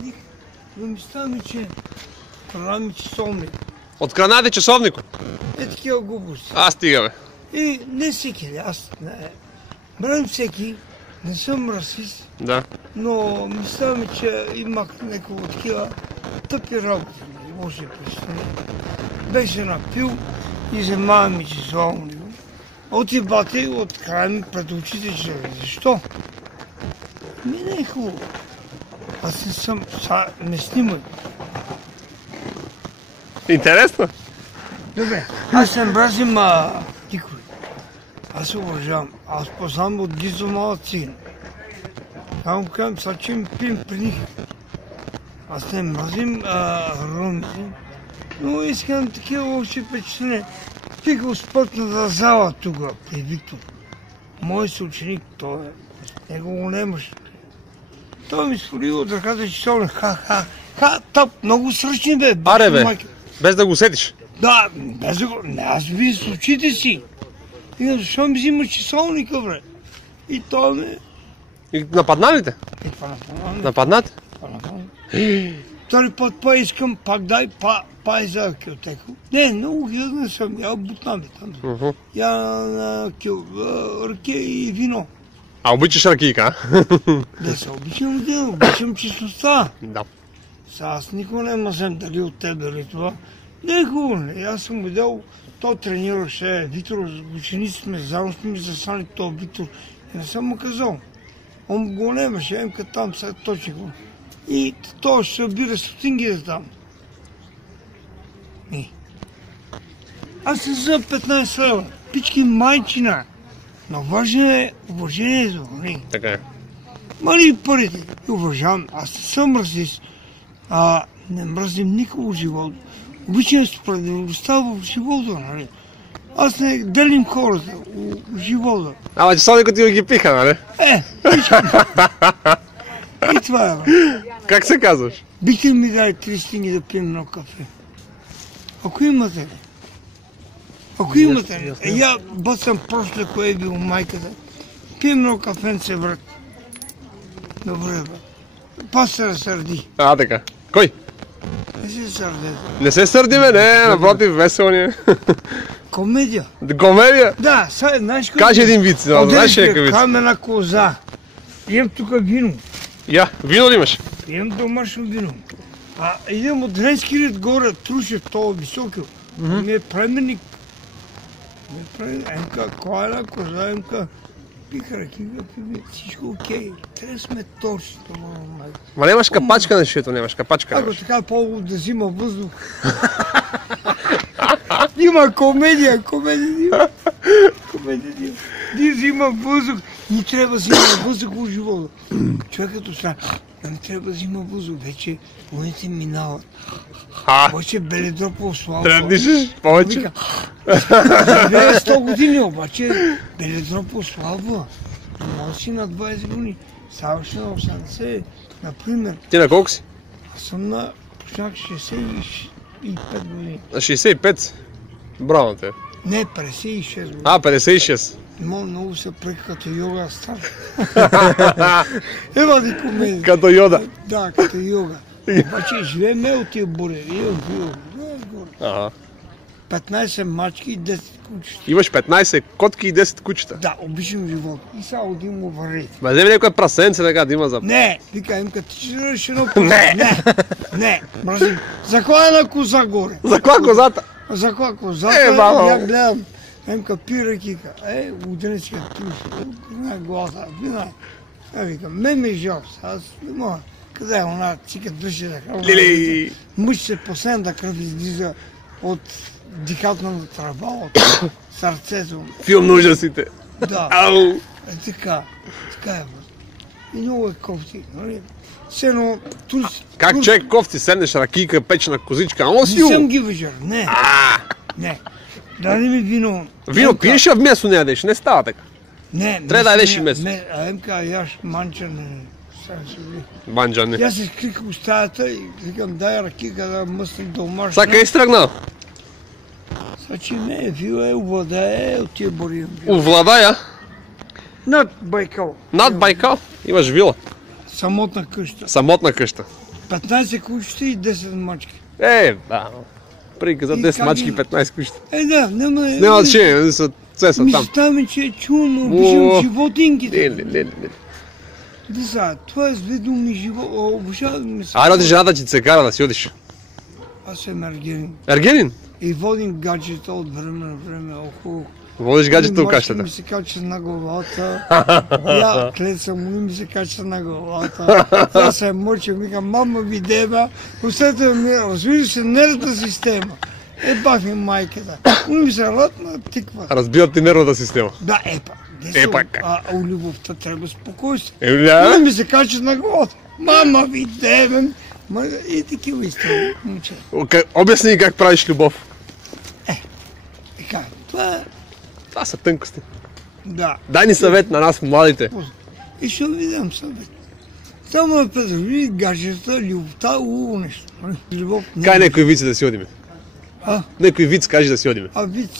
празник, но мисля ми, че продаваме часовник. Откраднате часовнико? Е такива глупости. Стига, бе. И не всеки, аз не брам всеки, не съм расист, Да. но мисля ми, че имах някакво такива тъпи работи, може да представи. Беше напил и вземава ми часовник. Оти бате от края ми пред очите, че защо? Не е хубаво. Аз не съм, не снимай. Интересно? Добре, аз съм мразим тикори. Аз се уважавам. Аз познавам от дизо малък циган. Там казвам, сега че ми пием при них. Аз не мразим ромите, но искам такива лоши впечатления. Пих в спортната зала тук, при Виктор. Мой съученик, той е. Него го нямаш. Той ми свали от ръката часовник. Топ, много сръчни бе. Аре бе, без да го усетиш. Да, без да го... Не, аз ви с очите си. И защо ми взима часовника, бре? И той ме... И нападна ли те? И това нападна. Нападнат? Втори път па искам, пак дай, па за килтеко. Не, много гилден съм, я бутнаме там. Я на ръке и вино. А обичаш ракийка, а? Да се обичам да, обичам чистота. Да. Аз никога не мазем дали от теб дали това. Не е хубаво, не. Аз съм видял, той тренираше Виктор, ученици сме, заедно сме засали този Виктор. И не съм му казал. Он го немаше, емка там, сега точи го. И той ще събира стотинги да там. Не. Аз съм за 15 лева. Пички майчина. Но важно е уважението. Не. Така е. Мали парите. И уважавам. Аз не съм расист. Не мразим никого в живота. Обичам справедливостта в живота, нали? Аз не делим хората в живота. Ама часовникът ти ги пиха, нали? И това е, бе. Как се казваш? Бихте ми дай 3 стинги да пием едно кафе. Ако имате ли? Ако имате ли? Я бъцам просто, кое е бил майката. Пием едно кафенце, брат. Добре, бе. Пас се разсърди. Така. Кой? Не се сърдете. Не се сърди, бе, не, напротив, весело ни е. Комедия. Комедия? Да, сега, знаеш какво? Кажи един вид, знаеш ли какъв вид? Камена коза. Имам тук вино. Я, вино ли имаш? Имам домашно вино. Идем от Дренски ред горе, Трушев, това високи. Ми е племенник. Емка, кола, коза, емка. Пиха ракига, всичко окей. Трябва да сме точни. Ма нямаш капачка на шето, нямаш капачка. Ако така по-лудо да взима въздух. Има комедия, комедия. Ти взима въздух. Не трябва да взима въздух в живота. Човек като стане, не трябва да взима въздух. Вече войните минават. Обаче Беледропов слава. Трябва да дишаш повече. Живее 100 години, обаче Беледропов слава. Може си на 20 години. Ставаш на 80, например. Ти на колко си? Аз съм на почнах 65 години. На 65? Браво те. Не, 56 години. 56. Много се прека като йога стар. Ева ди комедия. Като Йода. Да, като йога. Обаче живееме от тия бурери. 15 мачки и 10 кучета. Имаш 15 котки и 10 кучета. Да, обичам живота. И сега один му върви. Ма вземи някое прасенце така да има за... Не, вика им като ти жираш едно прасенце. Не, мразим. За коя една коза горе? За коя козата? За коя козата? Я гледам. Емка пира кика. Удренски труш. Вина гласа, вина. Викам, мен ми жал. Аз не мога. Къде е она цика дъжи да кръв? Лили! Мъж се последната кръв излиза от дихателната тръба, от сърцето. Филм на ужасите. Да. Ау! Така е. И много е кофти, нали? Сено, Как човек кофти, седнеш ракийка, печена козичка, ама си... Не съм ги въжер, не. Не. Дай ми вино. Вино пиеш, а вместо не ядеш, не става така. Не. Трябва да ядеш и месо. Емка, яш манчан. Банджане. И аз се скрих в стаята и викам, дай ракика да мъснем домашна. Сега къде си тръгнал? Значи не, вила е, Увладая от тия бори. Увладая? Над Байкал. Над Байкал? Имаш вила. Самотна къща. Самотна къща. 15 кучета и 10 мачки. Преди каза И 10 как мачки и ги- 15 кучета. Да, няма... Няма значение, все са там. Мисълта ми, че е чудно, обичам животинките. Не. Деца, това е зле думи живот, обожавам ми се. Айде, жената ти се кара да си одиш. Аз съм ергенин. Ергенин? И водим гаджета от време на време около. Водиш гаджета у Мачка кащата. ми се качва на главата. Я клеца му ми се качва на главата. Тя се мъча, вика, мама ви деба. Усета ми, развижда се нервната система. Бах ми майката. Ми се ратна тиква. Разбиват ти нервната система. Да, Как? А у любовта трябва спокойствие. Да? Ми се качва на главата. Мама ви деба. И такива истории, момче. Обясни как правиш любов. Така, това е... Това са тънкости. Да. Дай ни съвет на нас, младите. И ще ви дам съвет. Само да предвижи гаджета, любовта, убаво нещо. Любов не Кай некои вици да си одиме. Некои виц кажи да си одиме. А виц.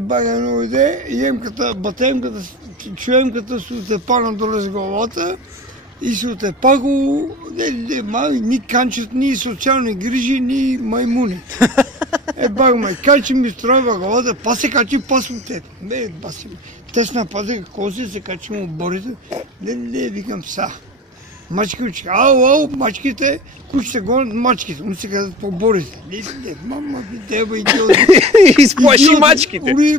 Багано иде, емката, батемката, чуемката се отепа надолу с главата и се отепа го, ни канчат, ни социални грижи, ни маймуни. Баг май, качи ми стройва главата, па се качи пас от теб. Баси, тесна паза, коси се качи му борите. Викам са. Мачки учи, ау, мачките, кучите гонят мачките, му се казват по борите. Мама ви деба, идиоти. Изплаши мачките. Ури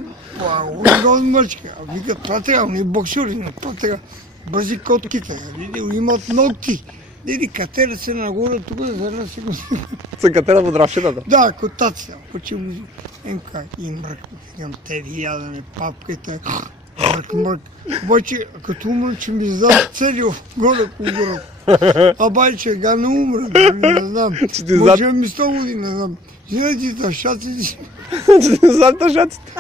гонят мачки. А вика, това така, уни боксери, това така. Бързи котките, имат ногти. Катерят се нагоре, тук за една секунда. Се катерят под равшетата. Да, котация. Почи му емка и мрък. Викам, те ви ядане, папката. Мрък. Обаче, като умра, че ми задат целио горе по город. А байче, га не умра, не знам. Може ми 100 години, не знам. Знаете, тъшаците си. Знам тъшаците.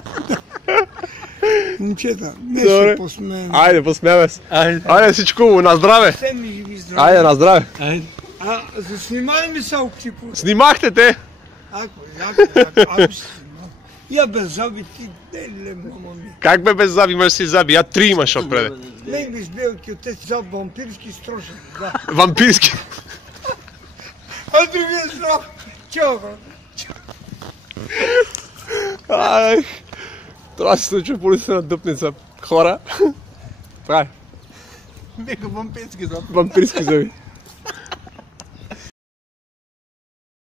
Момчета, не ще посмеем. Айде, посмеме се. Айде, всичко хубаво, на здраве. Все ми живи здраве. Айде, на здраве. Заснимай ми са окчипо. Снимахте те. Ако си снимал. Я без заби ти, деле, мама ми. Как бе без заби, имаш си заби? Я 3 имаш отпреде. Не ми избелки от тези зад вампирски строшен. Да. Вампирски. А другия здрав. Чао, Ай, това се случва полиция на Дъпница. Хора. Прави. Нека вампирски зад. Вампирски зъби.